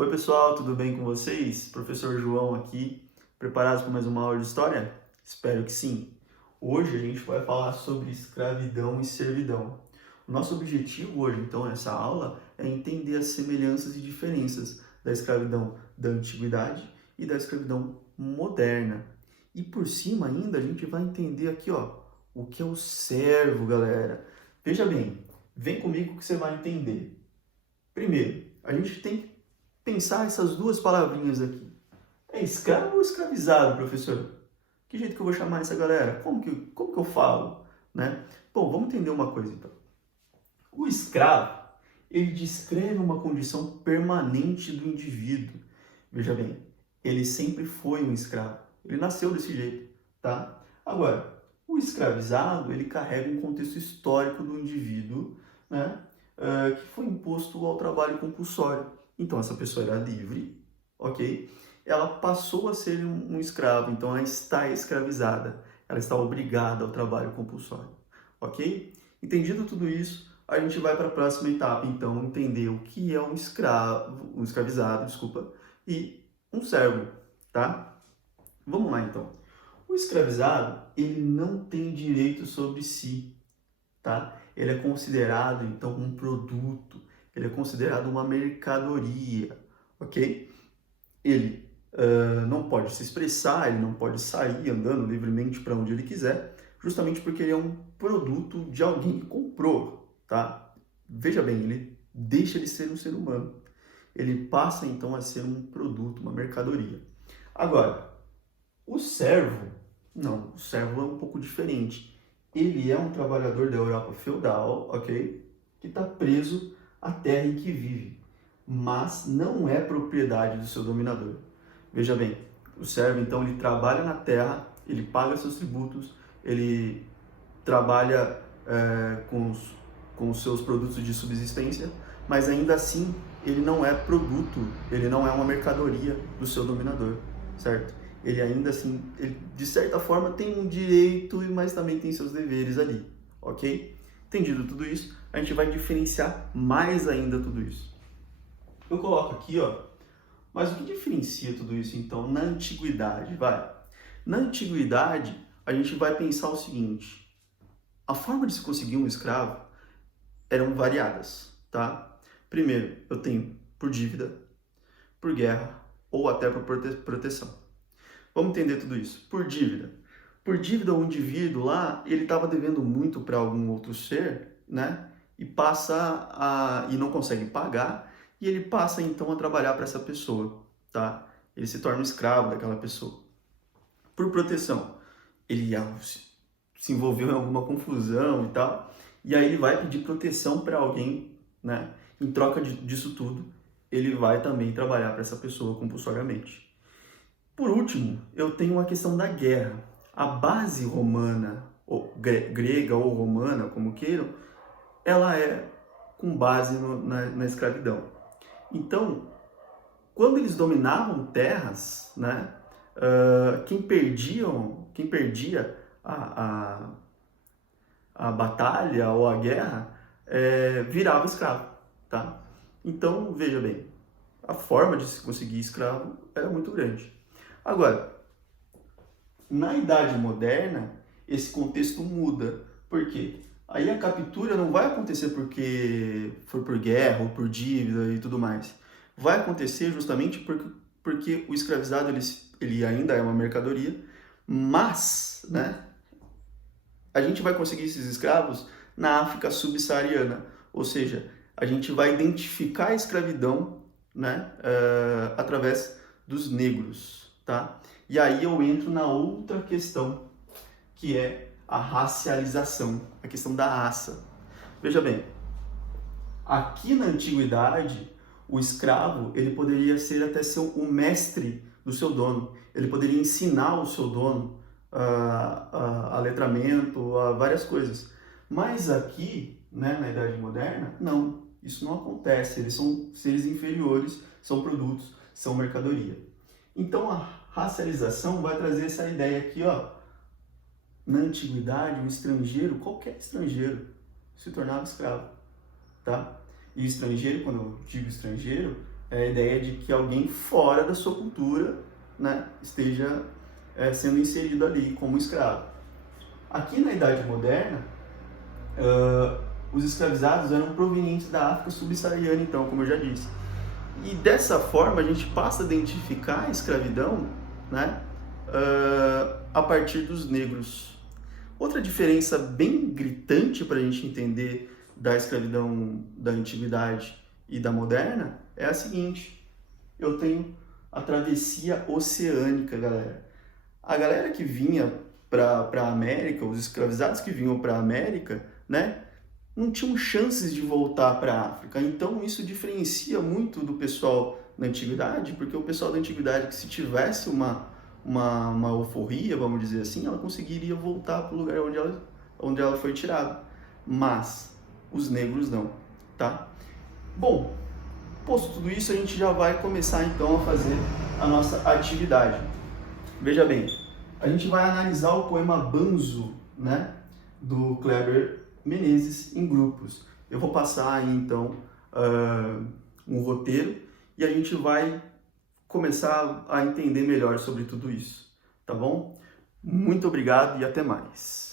Oi pessoal, tudo bem com vocês? Professor João aqui, preparados para mais uma aula de história? Espero que sim. Hoje a gente vai falar sobre escravidão e servidão. O nosso objetivo hoje, então, nessa aula, é entender as semelhanças e diferenças da escravidão da antiguidade e da escravidão moderna. E por cima ainda a gente vai entender aqui, ó, o que é o servo, galera. Veja bem, vem comigo que você vai entender. Primeiro, a gente tem que pensar essas duas palavrinhas aqui. É escravo ou escravizado, professor? Que jeito que eu vou chamar essa galera? Como que eu falo? Né? Bom, vamos entender uma coisa então. O escravo, ele descreve uma condição permanente do indivíduo. Veja bem, ele sempre foi um escravo. Ele nasceu desse jeito, tá? Agora, o escravizado, ele carrega um contexto histórico do indivíduo, né? Que foi imposto ao trabalho compulsório. Então, essa pessoa era livre, ok? Ela passou a ser um escravo, então ela está escravizada. Ela está obrigada ao trabalho compulsório, ok? Entendido tudo isso, a gente vai para a próxima etapa, então, entender o que é um escravo, um escravizado, desculpa, e um servo, tá? Vamos lá, então. O escravizado, ele não tem direito sobre si, tá? Ele é considerado, então, um produto, ele é considerado uma mercadoria, ok? Ele não pode se expressar, ele não pode sair andando livremente para onde ele quiser, justamente porque ele é um produto de alguém que comprou, tá? Veja bem, ele deixa de ser um ser humano. Ele passa, então, a ser um produto, uma mercadoria. Agora, o servo, não, o servo é um pouco diferente. Ele é um trabalhador da Europa feudal, ok? Que está preso à terra em que vive, mas não é propriedade do seu dominador. Veja bem, o servo, então, ele trabalha na terra, ele paga seus tributos, ele trabalha com os seus produtos de subsistência, mas ainda assim ele não é produto, ele não é uma mercadoria do seu dominador, certo? Ele ainda assim, ele, de certa forma, tem um direito, mas também tem seus deveres ali, ok? Entendido tudo isso, a gente vai diferenciar mais ainda tudo isso. Eu coloco aqui, ó, mas o que diferencia tudo isso, então, na antiguidade, vai? Na antiguidade, a gente vai pensar o seguinte, a forma de se conseguir um escravo eram variadas, tá? Primeiro, eu tenho por dívida, por guerra ou até por proteção. Vamos entender tudo isso. Por dívida. Por dívida, o indivíduo lá, ele estava devendo muito para algum outro ser, né? E não consegue pagar, e ele passa então a trabalhar para essa pessoa, tá? Ele se torna um escravo daquela pessoa. Por proteção, ele se envolveu em alguma confusão e tal, e aí ele vai pedir proteção para alguém, né? Em troca disso tudo, ele vai também trabalhar para essa pessoa compulsoriamente. Por último, eu tenho a questão da guerra. A base romana, ou grega ou romana, como queiram, ela é com base na escravidão. Então, quando eles dominavam terras, né, quem perdia a batalha ou a guerra virava escravo, tá? Então, veja bem, a forma de se conseguir escravo era muito grande. Agora, na Idade Moderna, esse contexto muda. Por quê? Aí a captura não vai acontecer porque foi por guerra ou por dívida e tudo mais. Vai acontecer justamente porque o escravizado ele ainda é uma mercadoria, mas, né, a gente vai conseguir esses escravos na África subsaariana, ou seja, a gente vai identificar a escravidão, né, através dos negros, tá? E aí eu entro na outra questão, que é a racialização, a questão da raça. Veja bem, aqui na antiguidade, o escravo ele poderia até ser o mestre do seu dono. Ele poderia ensinar o seu dono a letramento, a várias coisas. Mas aqui, né, na Idade Moderna, não. Isso não acontece. Eles são seres inferiores, são produtos, são mercadoria. Então a racialização vai trazer essa ideia aqui, ó. Na antiguidade, o estrangeiro, qualquer estrangeiro, se tornava escravo, tá? E estrangeiro, quando eu digo estrangeiro, É a ideia de que alguém fora da sua cultura, né, esteja sendo inserido ali como escravo. Aqui na Idade Moderna, os escravizados eram provenientes da África subsaariana, então, como eu já disse. E dessa forma a gente passa a identificar a escravidão, né, a partir dos negros. Outra diferença bem gritante para a gente entender da escravidão da antiguidade e da moderna é a seguinte: eu tenho a travessia oceânica, galera. A galera que vinha para a América, os escravizados que vinham para a América, né, não tinham chances de voltar para a África. Então isso diferencia muito do pessoal da antiguidade, porque o pessoal da antiguidade, que se tivesse uma alforria, vamos dizer assim, ela conseguiria voltar para o lugar onde ela foi tirada. Mas os negros não, tá? Bom, posto tudo isso, a gente já vai começar então a fazer a nossa atividade. Veja bem, a gente vai analisar o poema Banzo, né, do Kleber Menezes, em grupos. Eu vou passar aí então um roteiro e a gente vai começar a entender melhor sobre tudo isso, tá bom? Muito obrigado e até mais.